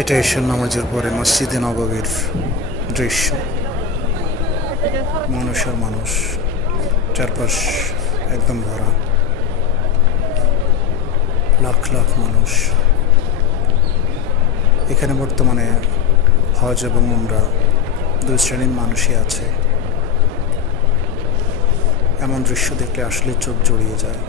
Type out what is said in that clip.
এটা এশার নামাজের পরে মসজিদে নববীর দৃশ্য। মানুষ আর মানুষ, চারপাশ একদম ভরা, লাখ লাখ মানুষ। এখানে বর্তমানে হজ এবং উমরা দুই শ্রেণীর মানুষই আছে। এমন দৃশ্য দেখলে আসলে চোখ জড়িয়ে যায়।